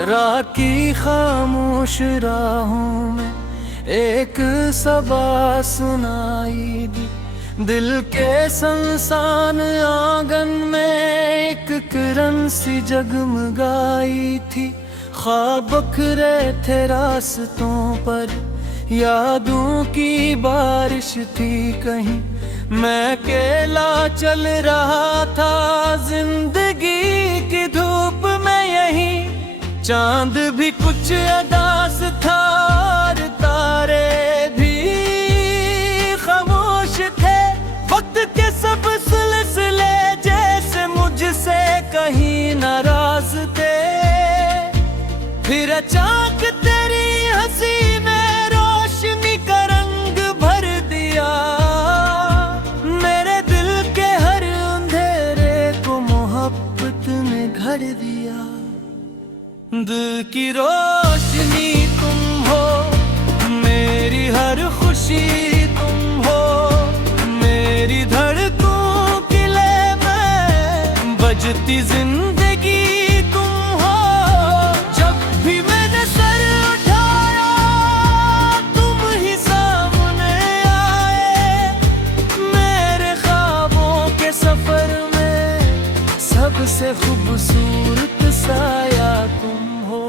रात की खामोश राहों में एक सबा सुनाई दी। दिल के संसान आंगन में एक किरण सी जगमगाई थी। ख्वाब बखरे थे रास्तों पर, यादों की बारिश थी कहीं। मैं अकेला चल रहा था जिंदगी की धूप में यहीं। चांद भी कुछ अदास था और तारे भी खामोश थे। वक्त के सब सिलसिले जैसे मुझसे कहीं नाराज थे। फिर अचानक तेरी हंसी में रोशनी का रंग भर दिया। मेरे दिल के हर अंधेरे को मोहब्बत ने घर दिया। दिल की रोशनी तुम हो, मेरी हर खुशी तुम हो। मेरी धड़कों की लय में बजती जिंदगी तुम हो। जब भी मैंने सर उठाया तुम ही सामने आए। मेरे ख्वाबों के सफर में सबसे खूबसूरत साया तुम हो।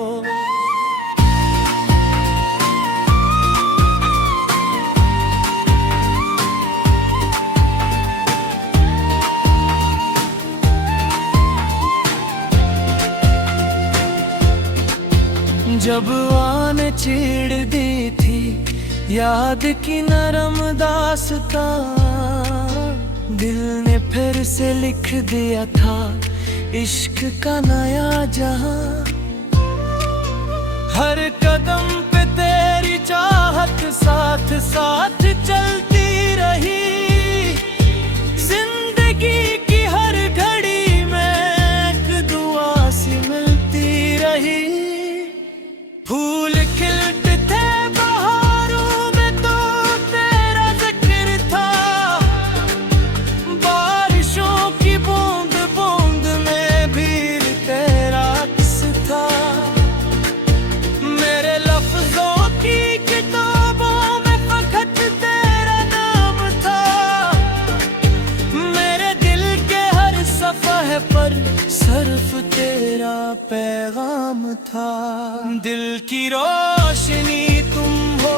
जब आने छेड़ दी थी याद की नरम दास्तां, दिल ने फिर से लिख दिया था इश्क का नया जहां। हर कदम पे तेरी चाहत साथ साथ चलती रही। जिंदगी की हर घड़ी में एक दुआ सी मिलती रही। फूल खिलते थे बहारों में तो तेरा जिक्र था। बारिशों की बूंद बूंद में भी तेरा किस था। मेरे लफ्जों की किताबों में फकत तेरा नाम था। मेरे दिल के हर सफ़हे पर सिर्फ तेरा पैगाम था। दिल की रोशनी तुम हो,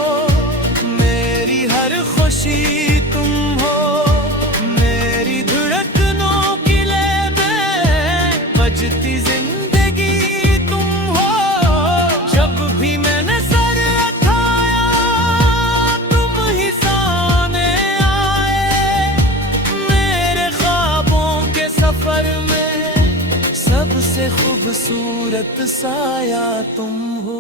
मेरी हर खुशी तुम हो। मेरी धड़कनों की लय में बजती जिंदगी तुम हो। जब भी मैंने सर उठाया तुम ही सामने आए। मेरे ख्वाबों के सफर में सबसे खूबसूरत साया तुम हो।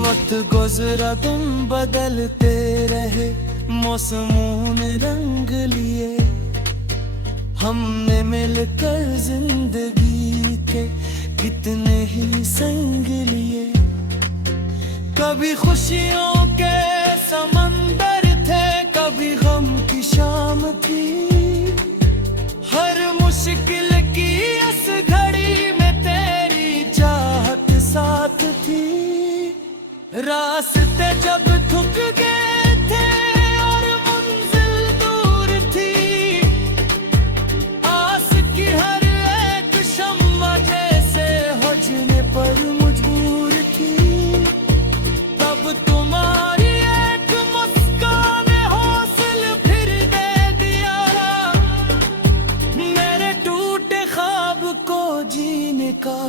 वक्त गुजरा तुम बदलते रहे, मौसमों ने रंग लिए। हमने मिलकर जिंदगी के कितने ही संग लिए। कभी खुशियों के समंदर थे, कभी गम की शाम थी। हर मुश्किल की इस घड़ी में तेरी चाहत साथ थी। रास्ते जब थक गए थे और मंजिल दूर थी। आस की हर एक शम्मा जैसे बुझने पर मजबूर थी। तब तुम्हारी एक मुस्कान हौसला फिर दे दिया। मेरे टूटे ख्वाब को जीने का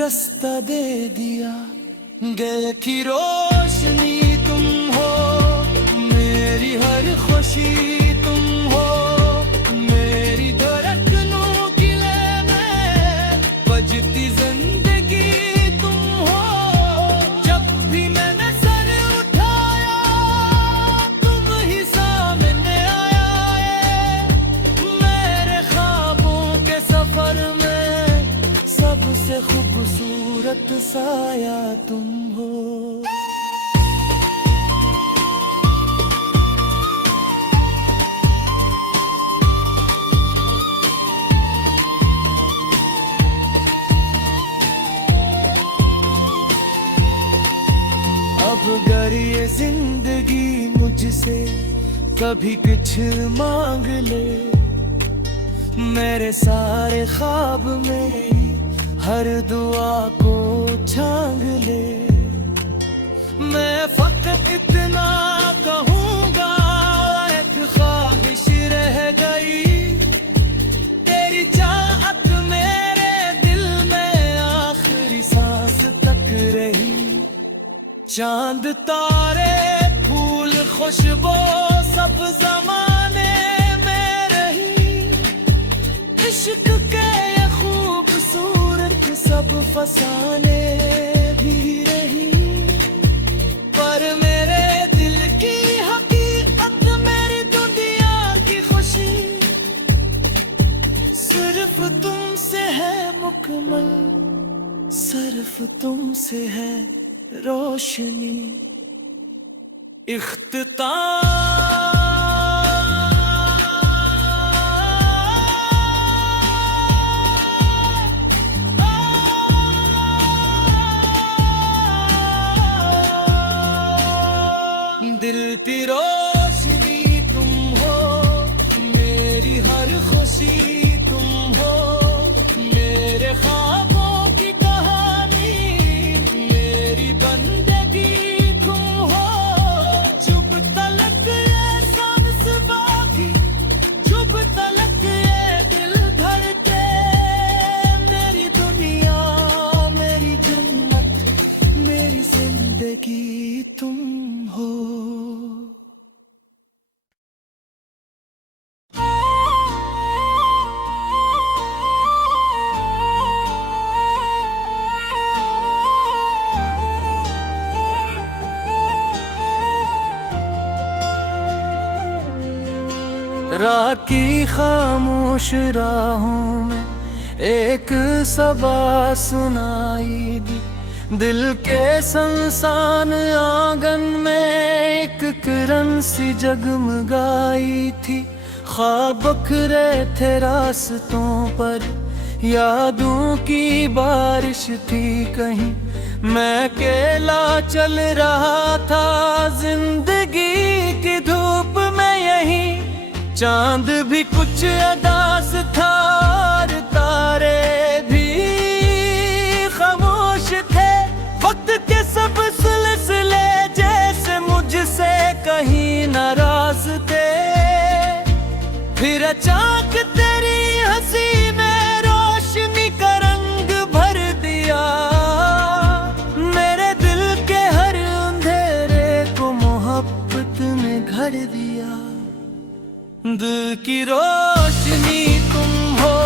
रास्ता दे दिया। दिल की रोशनी तुम हो, मेरी हर खुशी तुम हो। मेरी धड़कनों की लय में बजती जिंदगी तुम हो। जब भी मैंने सर उठाया तुम ही सामने आया। मेरे ख्वाबों के सफर में सबसे सबसे खूबसूरत साया तुम हो। अब अगर ये जिंदगी मुझसे कभी कुछ मांग ले, मेरे सारे ख्वाब में हर दुआ को छांग ले, मैं फकत इतना कहूँगा, एक ख्वाहिश रह गई, तेरी चाहत मेरे दिल में आखिरी सांस तक रही। चांद तारे फूल खुशबू सब जमाने में रही, इश्क के ये खूबसूरत सब फसाने भी रही, पर मेरे दिल की हकीकत, मेरी दुनिया की खुशी सिर्फ तुमसे है मुकम्मल, सिर्फ तुमसे है रोशनी। दिल की रोशनी तुम हो, मेरी हर खुशी तुम हो, मेरे ख्वाबों की कहानी, मेरी बंदगी तुम हो। जुब तलक ये सांस बाकी, जुब तलक ये दिल धड़के, मेरी दुनिया मेरी जन्नत मेरी जिंदगी तुम हो। रात की खामोश राहों में एक सबा सुनाई दी, दिल के संसान आंगन में एक किरण सी जगमगाई थी। ख्वाब बखरे थे रास्तों पर, यादों की बारिश थी कहीं, मैं अकेला चल रहा था जिंदगी की धूप में यहीं। चांद भी कुछ अदास था और तारे भी खामोश थे, वक्त के सब सिलसिले जैसे मुझसे कहीं नाराज थे। फिर अचानक तेरी हंसी ने रोशनी का रंग भर दिया, मेरे दिल के हर अंधेरे को मोहब्बत ने घर दिया। दिल की रोशनी तुम हो,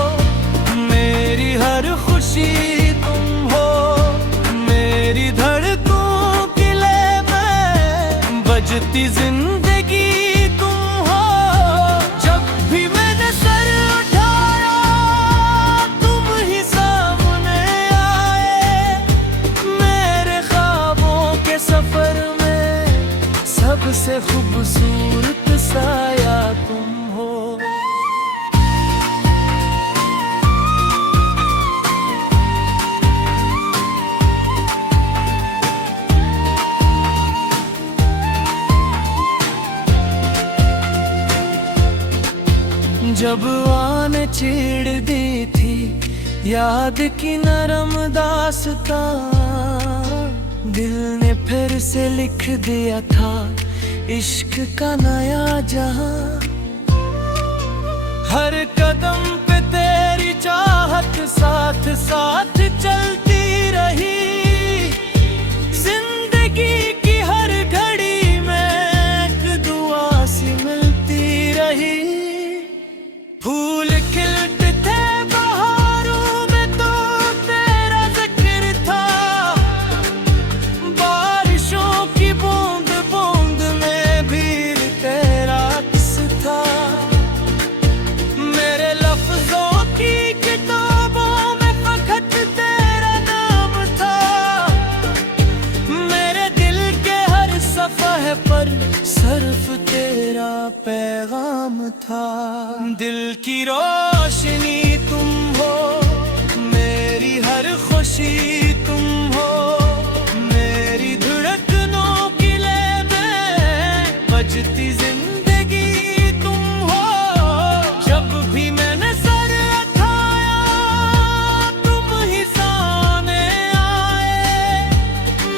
मेरी हर खुशी तुम हो, मेरी धड़कों की लय में बजती जिंदगी तुम हो। जब भी मैंने सर उठाया तुम ही सामने आए, मेरे ख्वाबों के सफर में सबसे खूबसूरत साया तुम हो। जब आने छेड़ दी थी याद की नरम दास्तां, दिल ने फिर से लिख दिया था इश्क का नया जहां। हर कदम पे तेरी चाहत साथ साथ चलती रही, जिंदगी की हर घड़ी में एक दुआ सी मिलती रही। फूल खिलते थे बहारों में तो तेरा जिक्र था, बारिशों की बूंद बूंद में भी तेरा किस था। मेरे लफ्जों की किताबों में फकत तेरा था। दिल की रोशनी तुम हो, मेरी हर खुशी तुम हो, मेरी धड़कनों की लय में बजती जिंदगी तुम हो। जब भी मैंने सर उठाया तुम ही सामने आए,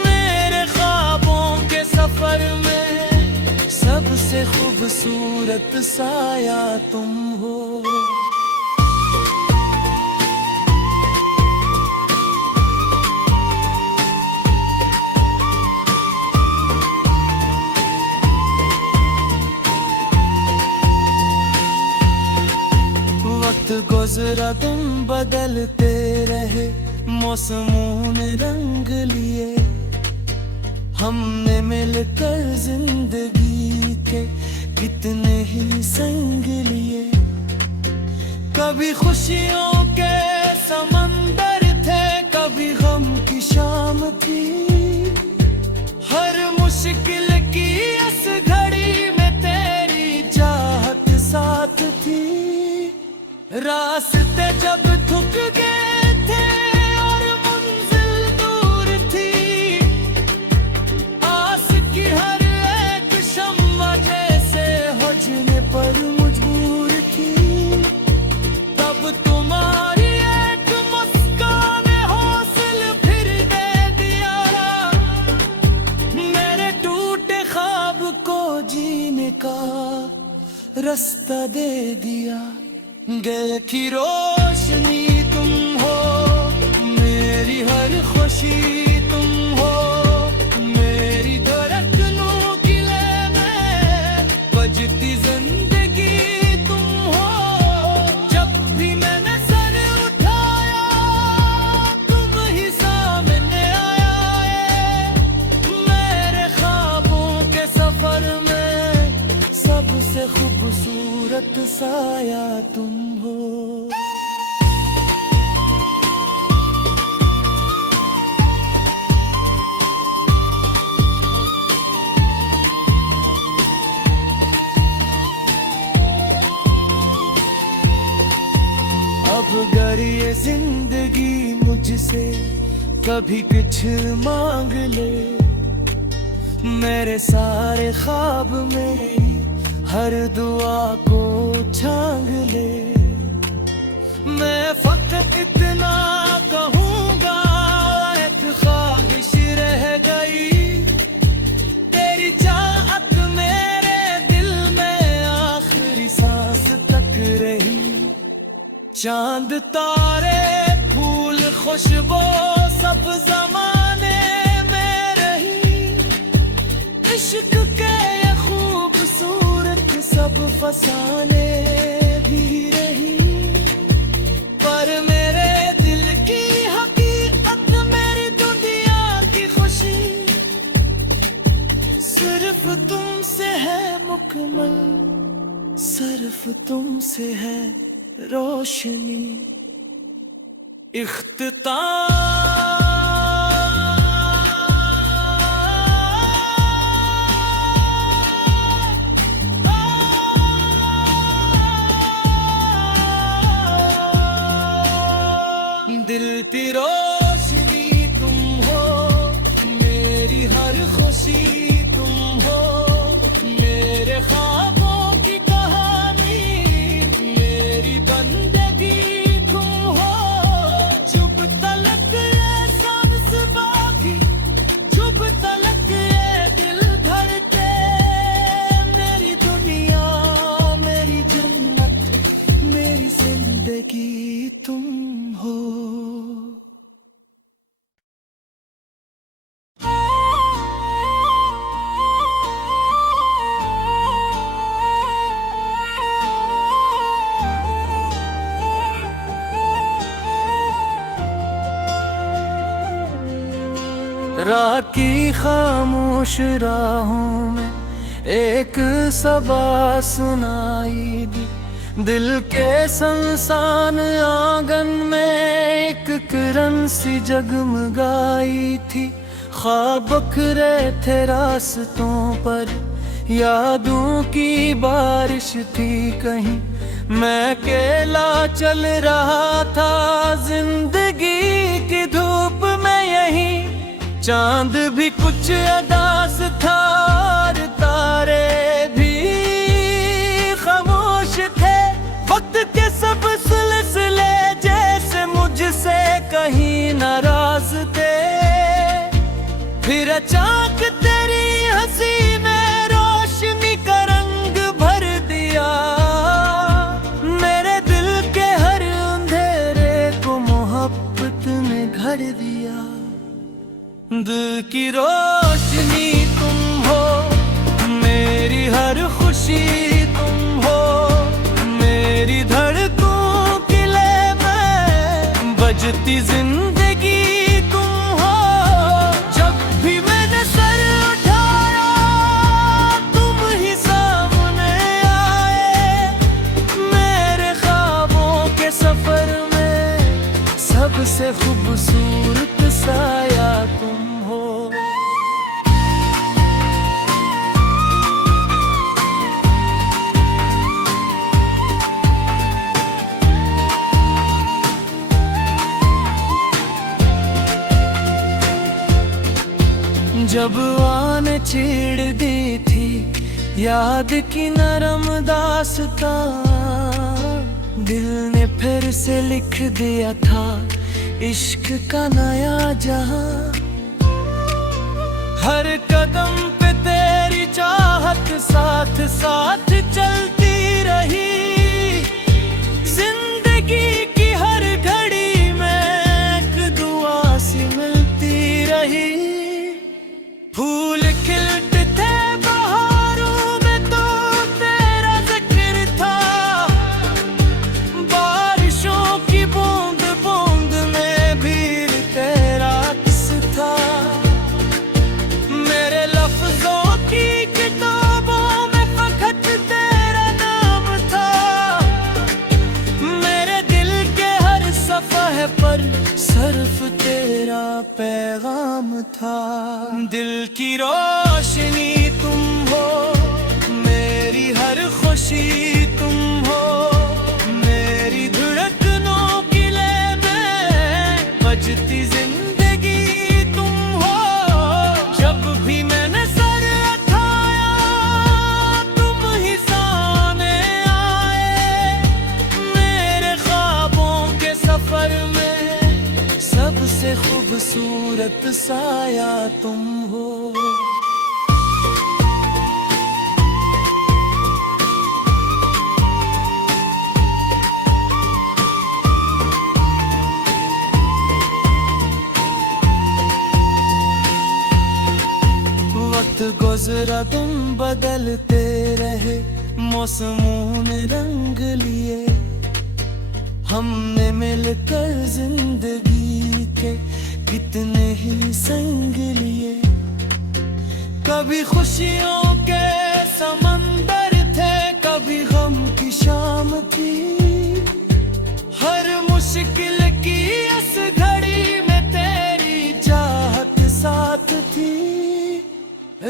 मेरे ख्वाबों के सफर में सबसे खूबसूरत साया तुम हो। वक्त गुजरा तुम बदलते रहे, मौसमों ने रंग लिए, हमने मिलकर जिंदगी के कितने ही संग लिए। कभी खुशियों के समंदर थे, कभी गम की शाम थी, हर मुश्किल की इस घड़ी में तेरी चाहत साथ थी। रास्ते जब थक गए थे और मंजिल दूर थी, आस की हर एक शम्मा जैसे बुझने पर मजबूर थी। तब तुम्हारी एक मुस्कान हौसला फिर दे दिया, मेरे टूटे ख्वाब को जीने का रास्ता दे दिया। दिल की रोशनी तुम हो, मेरी हर खुशी तुम हो, मेरी धड़कनों की लय में बजती जिंदगी तुम हो। जब भी मैंने सर उठाया तुम ही सामने आया, मेरे ख्वाबों के सफर में सबसे खूबसूरत साया तुम हो। अब अगर ये जिंदगी मुझसे कभी कुछ मांग ले, मेरे सारे ख्वाब में हर दुआ को छांग ले, मैं फकत इतना कहूँगा एक ख्वाहिश रह गई, तेरी चाहत मेरे दिल में आखिरी सांस तक रही। चांद तारे फूल खुशबू सब जमाने में रही, इश्क के ये खूबसूरत सब फसाने भी रही। पर मेरे दिल की हकीकत, मेरी दुनिया की खुशी सिर्फ तुमसे है मुकम्मल, सिर्फ तुमसे है रोशनी। दिल की रोशनी तुम हो, मेरी हर खुशी तुम हो, मेरे ख्वाबों की कहानी, मेरी बंदगी तुम हो। जब तलक ये सांस बाकी, जब तलक ये दिल धड़के, मेरी दुनिया मेरी जन्नत मेरी जिंदगी तुम हो। राह की खामोश राहों में एक सबा सुनाई दी, दिल के संसान आंगन में एक किरण सी जगमगाई थी। ख्वाब बखरे थे रास्तों पर, यादों की बारिश थी कहीं, मैं अकेला चल रहा था जिंदगी की धूप में यहीं। चांद भी कुछ अदास था और तारे भी खामोश थे। वक्त के सब सिलसिले जैसे मुझसे कहीं नाराज थे। फिर अचानक तेरी हंसी में रोशनी का रंग भर दिया। मेरे दिल के हर अंधेरे को मोहब्बत ने घर दिया। दिल की रोशनी तुम हो, मेरी हर खुशी तुम हो, मेरी धड़कों की लय में बजती जिंदगी तुम हो। जब भी मैंने सर उठाया तुम ही सामने आए। मेरे ख्वाबों के सफर में सबसे खूबसूरत साया तुम हो। जब आने छेड़ दी थी याद की नरम दास्तां, दिल ने फिर से लिख दिया था इश्क का नया जहां। हर कदम पे तेरी चाहत साथ साथ चलती रही। जिंदगी की हर घड़ी में एक दुआ सी मिलती रही। फूल खिलते थे बहारों में तो तेरा जिक्र था। बारिशों की बूंद बूंद में भी तेरा किस था। मेरे लफ्जों की किताबों में फकत तेरा नाम था। मेरे दिल के हर सफ़हे पर सिर्फ तेरा पैगाम था। दिल की रोशनी तुम हो, मेरी हर खुशी तुम हो, मेरी धड़कनों की लय में बजती जिंदगी तुम हो। जब भी मैंने सर उठाया तुम ही सामने आए। मेरे ख्वाबों के सफर में सबसे खूबसूरत साया तुम हो। वक्त गुजरा तुम बदलते रहे, मौसमों ने रंग लिए। हमने मिलकर जिंदगी के कितने ही संग लिए। कभी खुशियों के समंदर थे, कभी गम की शाम थी। हर मुश्किल की इस घड़ी में तेरी चाहत साथ थी।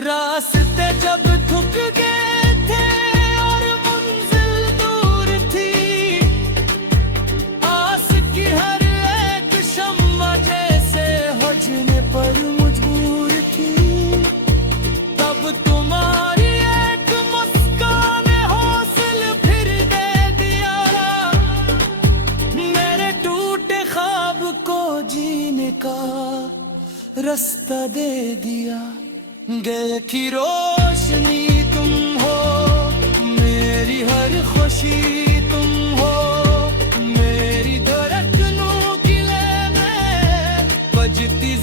रास्ते जब थक गए थे और मंजिल दूर थी, आस की हर एक शम्मा जैसे बुझने पर मजबूर थी। तब तुम्हारी एक मुस्कान हौसला फिर दे दिया। मेरे टूटे ख्वाब को जीने का रास्ता दे दिया। दिल की रोशनी तुम हो, मेरी हर खुशी तुम हो, मेरी धड़कनों की लय में बजती